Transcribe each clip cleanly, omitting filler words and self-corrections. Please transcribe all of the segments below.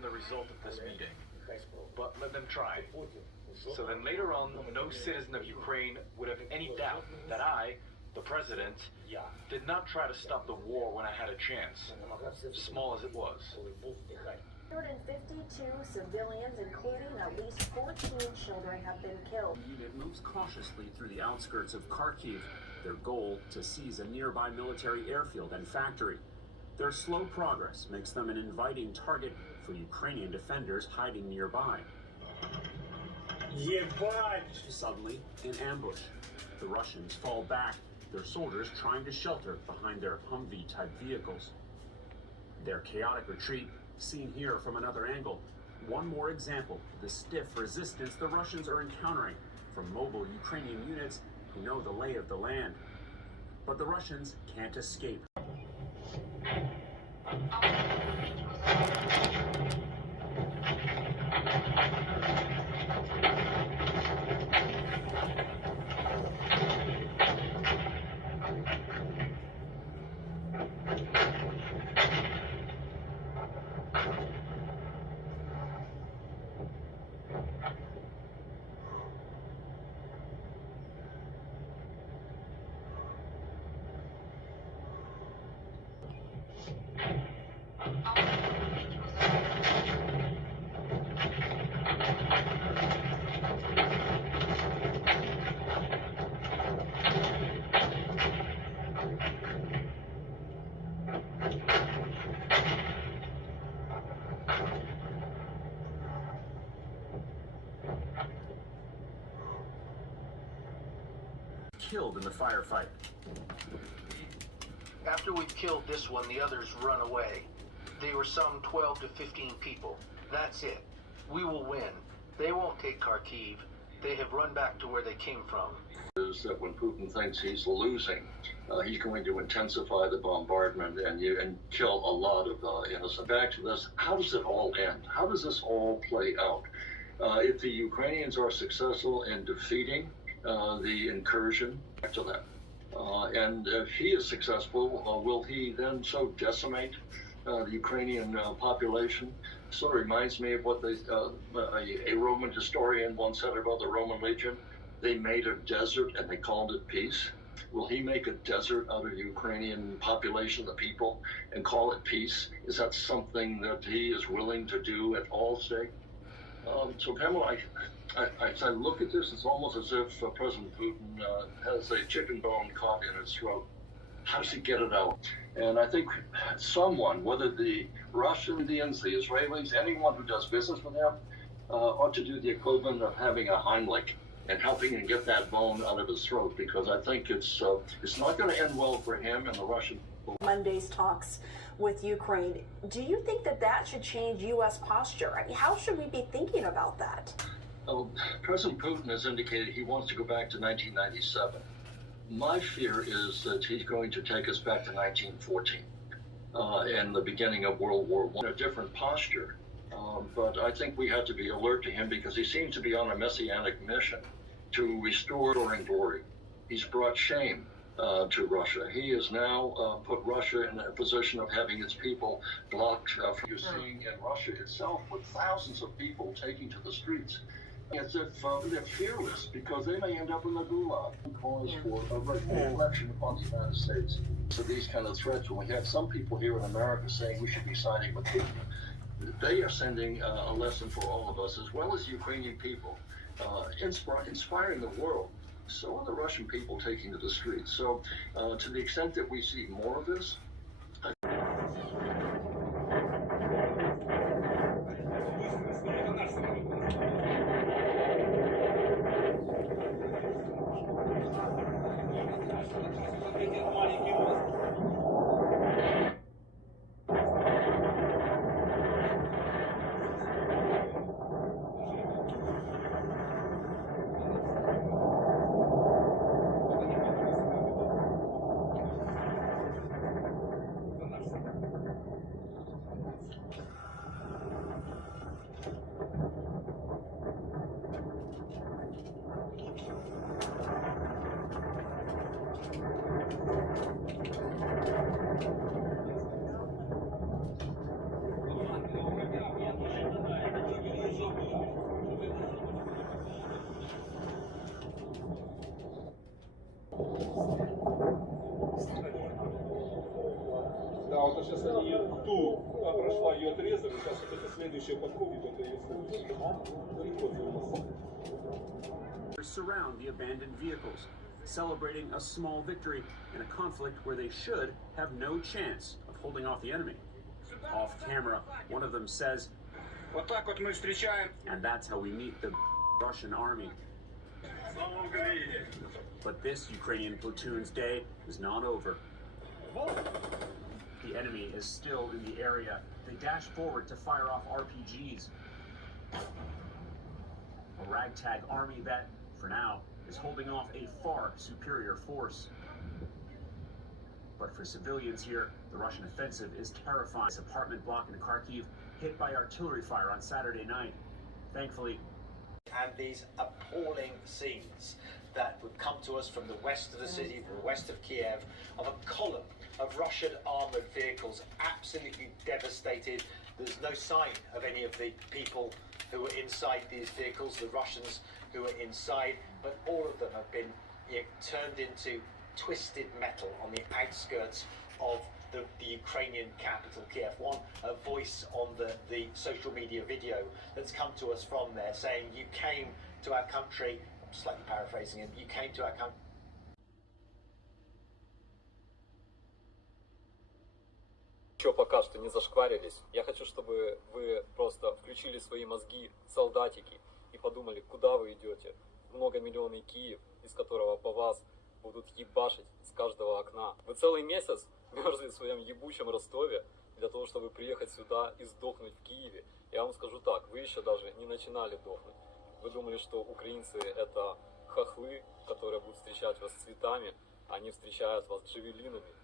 in the result of this meeting, but let them try. So then later on, no citizen of Ukraine would have any doubt that I, the president, did not try to stop the war when I had a chance, small as it was. 152 civilians, including at least 14 children, have been killed. The unit moves cautiously through the outskirts of Kharkiv. Their goal, to seize a nearby military airfield and factory. Their slow progress makes them an inviting target for Ukrainian defenders hiding nearby. Suddenly, an ambush. The Russians fall back, their soldiers trying to shelter behind their Humvee-type vehicles. Their chaotic retreat, seen here from another angle, one more example of the stiff resistance the Russians are encountering from mobile Ukrainian units who know the lay of the land. But the Russians can't escape. Killed in the firefight. After we've killed this one, the others run away. They were some 12 to 15 people. That's it. We will win. They won't take Kharkiv. They have run back to where they came from. Is that when Putin thinks he's losing, he's going to intensify the bombardment and kill a lot of innocent. Back to this, how does it all end? How does this all play out? If the Ukrainians are successful in defeating the incursion, back to that. And if he is successful, will he then so decimate the Ukrainian population? Sort of reminds me of what a Roman historian once said about the Roman Legion. They made a desert and they called it peace. Will he make a desert out of the Ukrainian population, the people, and call it peace? Is that something that he is willing to do at all stake? So Pamela, I look at this, it's almost as if President Putin has a chicken bone caught in his throat. How does he get it out? And I think someone, whether the Russians, the Israelis, anyone who does business with him, ought to do the equivalent of having a Heimlich and helping him get that bone out of his throat, because I think it's not going to end well for him and the Russian people. Monday's talks with Ukraine. Do you think that should change U.S. posture? I mean, how should we be thinking about that? President Putin has indicated he wants to go back to 1997. My fear is that he's going to take us back to 1914 and the beginning of World War I, a different posture. But I think we have to be alert to him because he seems to be on a messianic mission to restore glory. He's brought shame to Russia. He has now put Russia in a position of having its people blocked from you're seeing in Russia itself, with thousands of people taking to the streets. As if they're fearless because they may end up in the gulag. Cause for a reflection upon the United States. So these kind of threats, when we have some people here in America saying we should be siding with Putin, they are sending a lesson for all of us, as well as Ukrainian people, inspiring the world. So are the Russian people taking to the streets. So to the extent that we see more of this, вот сейчас они ту прошла, ее отрезали, сейчас вот это следующее подходит, это ее следующее. Surround the abandoned vehicles, celebrating a small victory in a conflict where they should have no chance of holding off the enemy. Off camera, one of them says, Вот так вот мы встречаем. and that's how we meet the Russian army. But this Ukrainian platoon's day is not over. The enemy is still in the area. They dash forward to fire off RPGs. A ragtag army that, for now, is holding off a far superior force. But for civilians here, the Russian offensive is terrifying. This apartment block in Kharkiv hit by artillery fire on Saturday night. Thankfully, and these appalling scenes that would come to us from the west of the city, from the west of Kiev, of a column of Russian armoured vehicles absolutely devastated. There's no sign of any of the people who were inside these vehicles, the Russians who were inside, but all of them have been turned into twisted metal on the outskirts of the Ukrainian capital, Kiev. A voice on the social media video that's come to us from there saying, you came to our country, I'm slightly paraphrasing him, you came to our country. Еще пока что не зашкварились. Я хочу, чтобы вы просто включили свои мозги, солдатики, и подумали, куда вы идете. В многомиллионный Киев, из которого по вас будут ебашить с каждого окна. Вы целый месяц мерзли в своем ебучем Ростове для того, чтобы приехать сюда и сдохнуть в Киеве. Я вам скажу так, вы еще даже не начинали дохнуть. Вы думали, что украинцы это хохлы, которые будут встречать вас цветами, а они встречают вас джавелинами.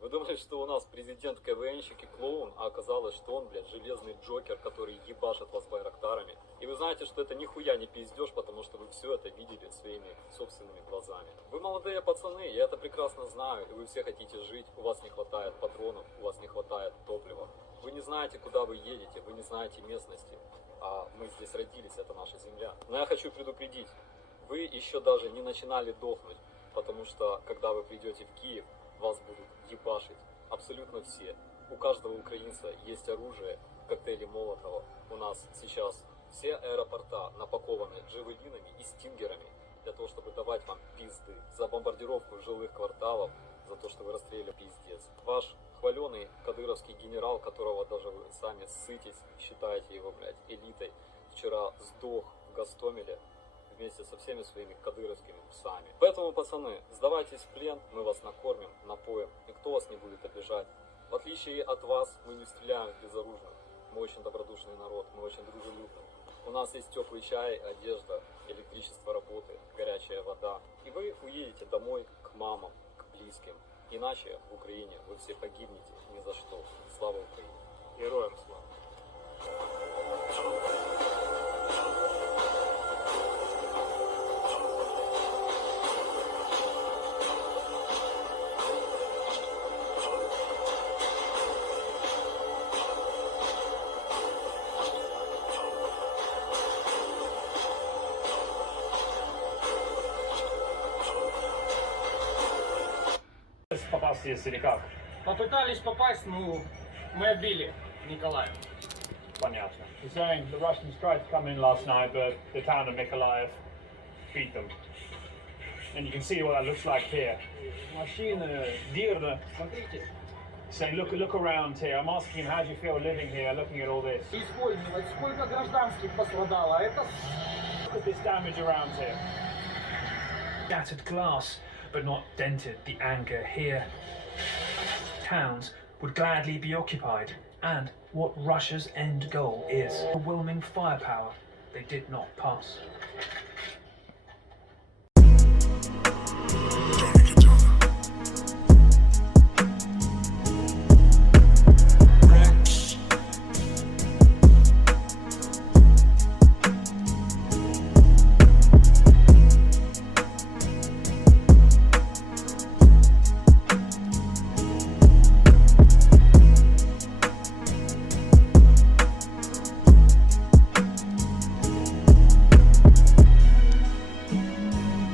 Вы думали, что у нас президент КВНщик и клоун, а оказалось, что он, блядь, железный Джокер, который ебашит вас байрактарами. И вы знаете, что это нихуя не пиздеж, потому что вы все это видели своими собственными глазами. Вы молодые пацаны, я это прекрасно знаю, и вы все хотите жить, у вас не хватает патронов, у вас не хватает топлива. Вы не знаете, куда вы едете, вы не знаете местности, а мы здесь родились, это наша земля. Но я хочу предупредить, вы еще даже не начинали дохнуть, потому что, когда вы придете в Киев, вас будут ебашить абсолютно все. У каждого украинца есть оружие, коктейли Молотова. У нас сейчас все аэропорта напакованы джавелинами и стингерами для того, чтобы давать вам пизды за бомбардировку жилых кварталов, за то, что вы расстреляли, пиздец. Ваш хваленый кадыровский генерал, которого даже вы сами ссытесь, считаете его, блядь, элитой, вчера сдох в Гостомеле вместе со всеми своими кадыровскими псами. Поэтому, пацаны, сдавайтесь в плен, мы вас накормим, напоим, никто вас не будет обижать. В отличие от вас, мы не стреляем в безоружных. Мы очень добродушный народ, мы очень дружелюбны. У нас есть теплый чай, одежда, электричество работает, горячая вода. И вы уедете домой к мамам, к близким. Иначе в Украине вы все погибнете ни за что. Слава Украине! Героям слава! Попасть здесь или как? Попытались попасть, но мы отбили Николаев. Понятно. You're saying the Russians tried to come in last night, but the town of Mykolaiv beat them. And you can see what that looks like here. Машины, дырно. Смотрите. Saying, look around here. I'm asking him, how do you feel living here, looking at all this? Использовать, сколько гражданских пострадало, это... Look at this damage around here. Shattered glass, but not dented. The anger here. Towns would gladly be occupied, and what Russia's end goal is overwhelming firepower they did not pass.